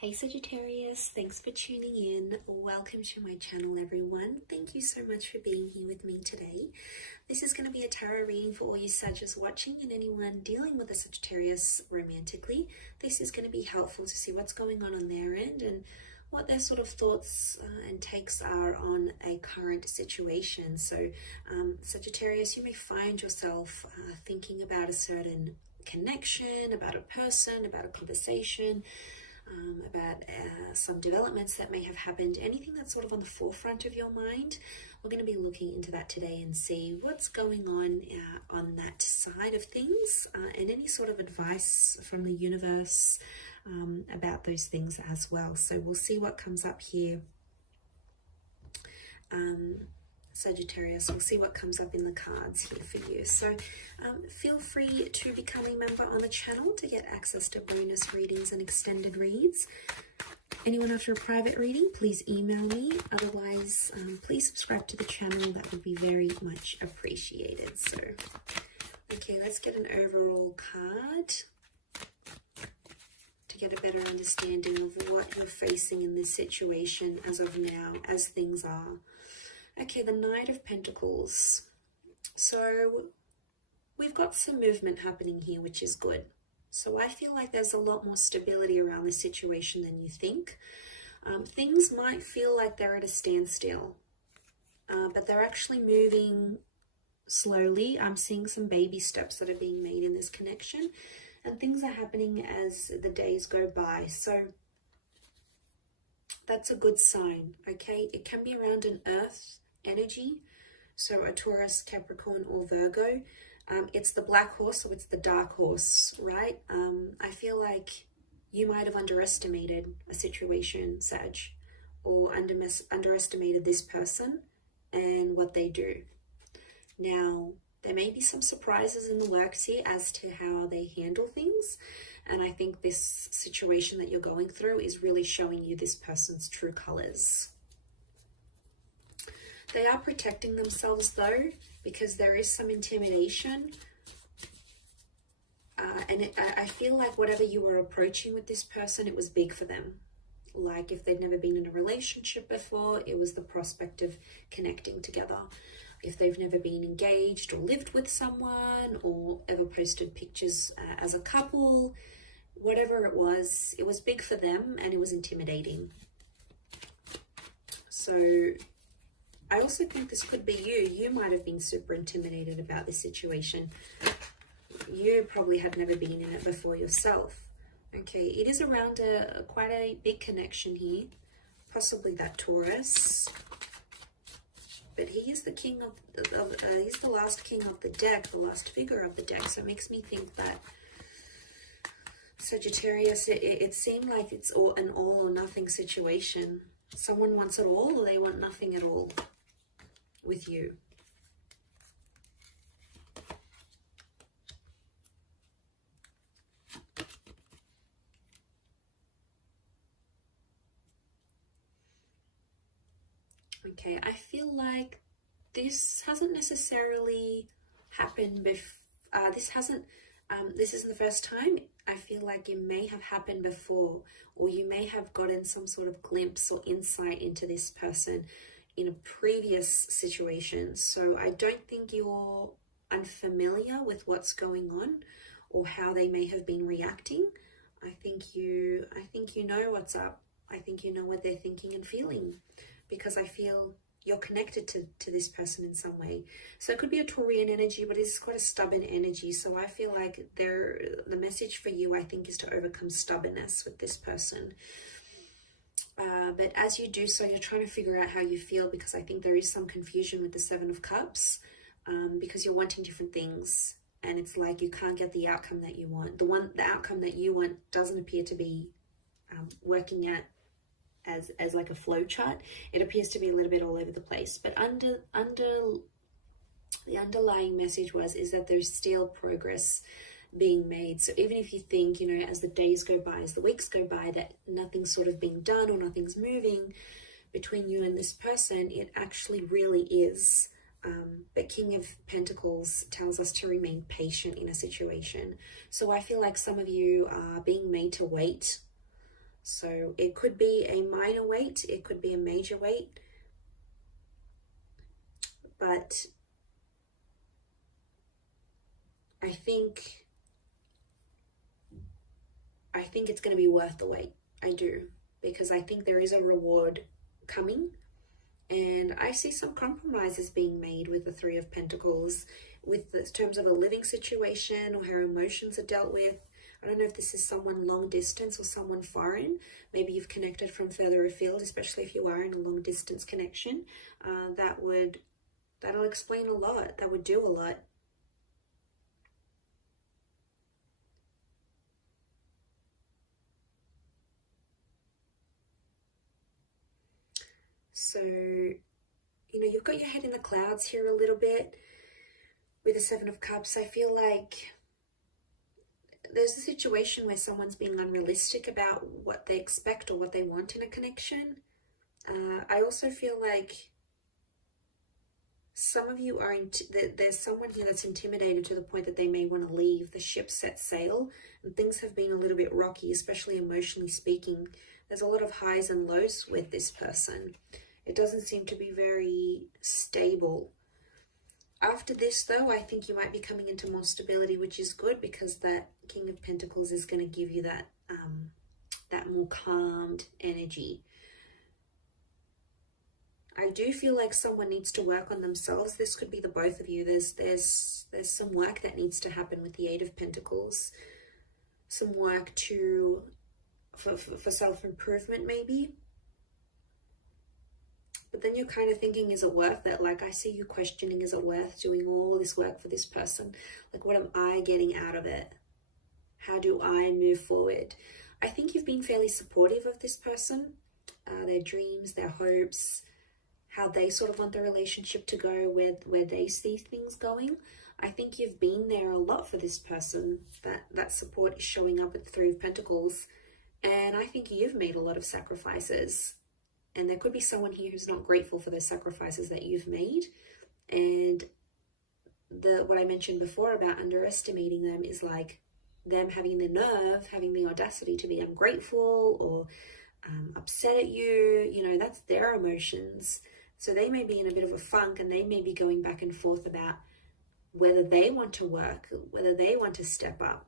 Hey Sagittarius, thanks for tuning in. Welcome to my channel, everyone. Thank you so much for being here with me today. This is going to be a tarot reading for all you Sagittarius watching and anyone dealing with a Sagittarius romantically. This is going to be helpful to see what's going on their end and what their sort of thoughts and takes are on a current situation. So Sagittarius, you may find yourself thinking about a certain connection, about a person, about a conversation, about some developments that may have happened, anything that's sort of on the forefront of your mind. We're going to be looking into that today and see what's going on that side of things, and any sort of advice from the universe about those things as well. So we'll see what comes up here. Sagittarius, we'll see what comes up in the cards here for you. So feel free to become a member on the channel to get access to bonus readings and extended reads. Anyone after a private reading, please email me. Otherwise, please subscribe to the channel. That would be very much appreciated. So, okay, let's get an overall card to get a better understanding of what you're facing in this situation as of now, as things are. Okay, the Knight of Pentacles. So we've got some movement happening here, which is good. So I feel like there's a lot more stability around this situation than you think. Things might feel like they're at a standstill, but they're actually moving slowly. I'm seeing some baby steps that are being made in this connection, and things are happening as the days go by. So that's a good sign, okay? It can be around an Earth energy, so a Taurus, Capricorn, or Virgo. It's the black horse, so it's the dark horse, right? I feel like you might have underestimated a situation, Sag, or underestimated this person and what they do. Now, there may be some surprises in the works here as to how they handle things, and I think this situation that you're going through is really showing you this person's true colors. They are protecting themselves though, because there is some intimidation. I feel like whatever you were approaching with this person, it was big for them. Like if they'd never been in a relationship before, it was the prospect of connecting together. If they've never been engaged or lived with someone or ever posted pictures as a couple, whatever it was big for them and it was intimidating. So I also think this could be you. You might have been super intimidated about this situation. You probably had never been in it before yourself. Okay, it is around quite a big connection here. Possibly that Taurus. But he is the king he's the last king of the deck, the last figure of the deck. So it makes me think that Sagittarius, it seemed like it's an all or nothing situation. Someone wants it all or they want nothing at all with you. Okay, I feel like this hasn't necessarily happened before. This isn't the first time. I feel like it may have happened before, or you may have gotten some sort of glimpse or insight into this person in a previous situation. So I don't think you're unfamiliar with what's going on or how they may have been reacting. I think you know what's up. I think you know what they're thinking and feeling, because I feel you're connected to this person in some way. So it could be a Taurian energy, but it's quite a stubborn energy. So I feel like the message for you, I think, is to overcome stubbornness with this person. But as you do so, you're trying to figure out how you feel, because I think there is some confusion with the Seven of Cups, because you're wanting different things, and it's like you can't get the outcome that you want. The outcome that you want doesn't appear to be working out as like a flow chart. It appears to be a little bit all over the place. But under the underlying message is that there's still progress being made. So even if you think, as the days go by, as the weeks go by, that nothing's sort of being done or nothing's moving between you and this person, it actually really is. But King of Pentacles tells us to remain patient in a situation. So I feel like some of you are being made to wait So it could be a minor weight, it could be a major weight, but I think it's going to be worth the wait. I do, because I think there is a reward coming, and I see some compromises being made with the Three of Pentacles, with the terms of a living situation or how emotions are dealt with. I don't know if this is someone long distance or someone foreign. Maybe you've connected from further afield, especially if you are in a long distance connection. That'll explain a lot. That would do a lot. So, you've got your head in the clouds here a little bit with the Seven of Cups. I feel like there's a situation where someone's being unrealistic about what they expect or what they want in a connection. I also feel like some of you are, there's someone here that's intimidated to the point that they may want to leave. The ship set sail and things have been a little bit rocky, especially emotionally speaking. There's a lot of highs and lows with this person. It doesn't seem to be very stable. After this, though, I think you might be coming into more stability, which is good, because that King of Pentacles is going to give you that more calmed energy. I do feel like someone needs to work on themselves. This could be the both of you. There's some work that needs to happen with the Eight of Pentacles. Some work for self-improvement, maybe. But then you're kind of thinking, is it worth it? Like, I see you questioning, is it worth doing all this work for this person? Like, what am I getting out of it? How do I move forward? I think you've been fairly supportive of this person, their dreams, their hopes, how they sort of want the relationship to go, where they see things going. I think you've been there a lot for this person. That support is showing up at the Three of Pentacles. And I think you've made a lot of sacrifices. And there could be someone here who's not grateful for those sacrifices that you've made. And what I mentioned before about underestimating them is like them having the nerve, having the audacity to be ungrateful or upset at you. That's their emotions. So they may be in a bit of a funk, and they may be going back and forth about whether they want to work, whether they want to step up,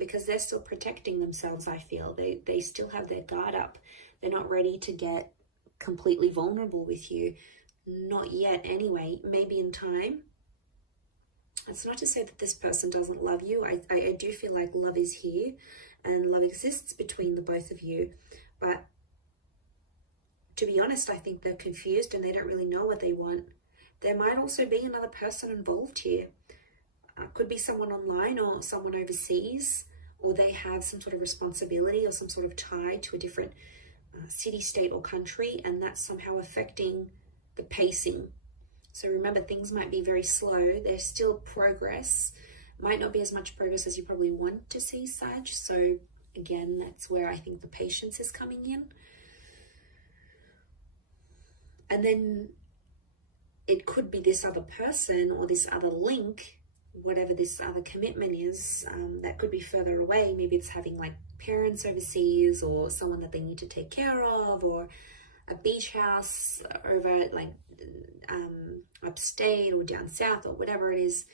because they're still protecting themselves. I feel they still have their guard up. They're not ready to get completely vulnerable with you. Not yet anyway. Maybe in time. It's not to say that this person doesn't love you. I do feel like love is here and love exists between the both of you. But to be honest, I think they're confused and they don't really know what they want. There might also be another person involved here. Could be someone online or someone overseas, or they have some sort of responsibility or some sort of tie to a different city, state, or country, and that's somehow affecting the pacing. So remember, things might be very slow. There's still progress. Might not be as much progress as you probably want to see, Sag. So again, that's where I think the patience is coming in. And then it could be this other person or this other link, whatever this other commitment is, that could be further away. Maybe it's having like parents overseas, or someone that they need to take care of, or a beach house over like upstate or down south, or whatever it is.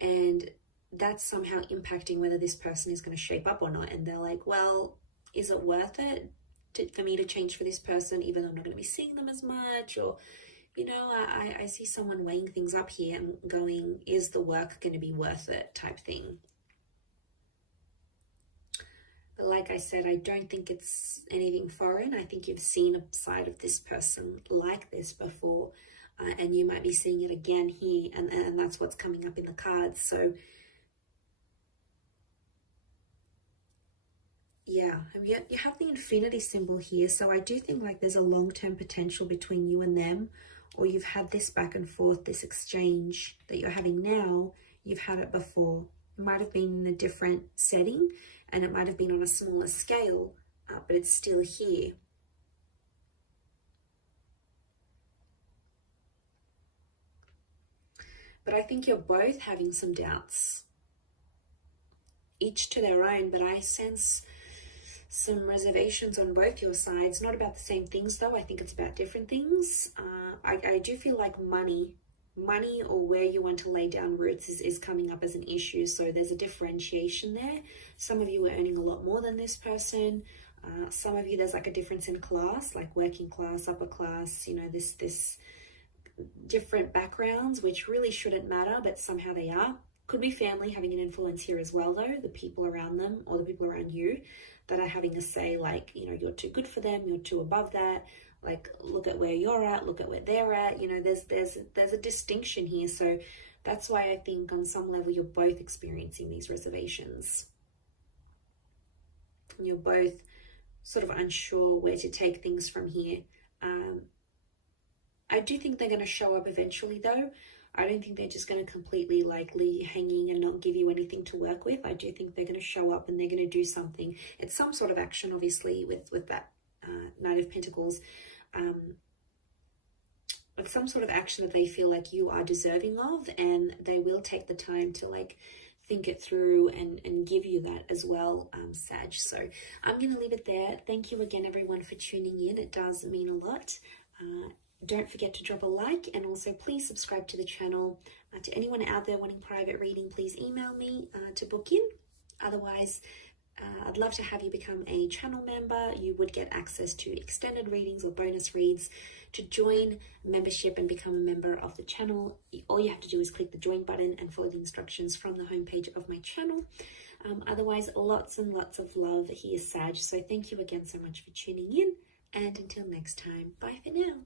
And that's somehow impacting whether this person is going to shape up or not. And they're like, well, is it worth it for me to change for this person, even though I'm not going to be seeing them as much? Or I see someone weighing things up here and going, is the work going to be worth it, type thing. But like I said, I don't think it's anything foreign. I think you've seen a side of this person like this before, and you might be seeing it again here, and that's what's coming up in the cards. So yeah, you have the infinity symbol here. So I do think like there's a long-term potential between you and them, or you've had this back and forth, this exchange that you're having now. You've had it before. It might have been in a different setting, and it might have been on a smaller scale, but it's still here. But I think you're both having some doubts, each to their own, but I sense some reservations on both your sides. Not about the same things though. I think it's about different things. I do feel like money or where you want to lay down roots is coming up as an issue. So there's a differentiation there. Some of you are earning a lot more than this person. Some of you, there's like a difference in class, like working class, upper class, you know, this different backgrounds, which really shouldn't matter, but somehow they are. Could be family having an influence here as well though, the people around them or the people around you that are having a say, like, you know, you're too good for them, you're too above that, like, look at where you're at, look at where they're at, you know, there's a distinction here. So that's why I think on some level you're both experiencing these reservations. You're both sort of unsure where to take things from here. I do think they're going to show up eventually though. I don't think they're just going to completely like leave you hanging and not give you anything to work with. I do think they're going to show up and they're going to do something. It's some sort of action, obviously, with that Knight of Pentacles. It's some sort of action that they feel like you are deserving of, and they will take the time to like think it through and give you that as well, Sag. So I'm going to leave it there. Thank you again, everyone, for tuning in. It does mean a lot. Don't forget to drop a like, and also please subscribe to the channel. To anyone out there wanting private reading, please email me to book in. Otherwise, I'd love to have you become a channel member. You would get access to extended readings or bonus reads. To join membership and become a member of the channel, all you have to do is click the join button and follow the instructions from the homepage of my channel. Otherwise, lots and lots of love here, Sag. So thank you again so much for tuning in, and until next time, bye for now.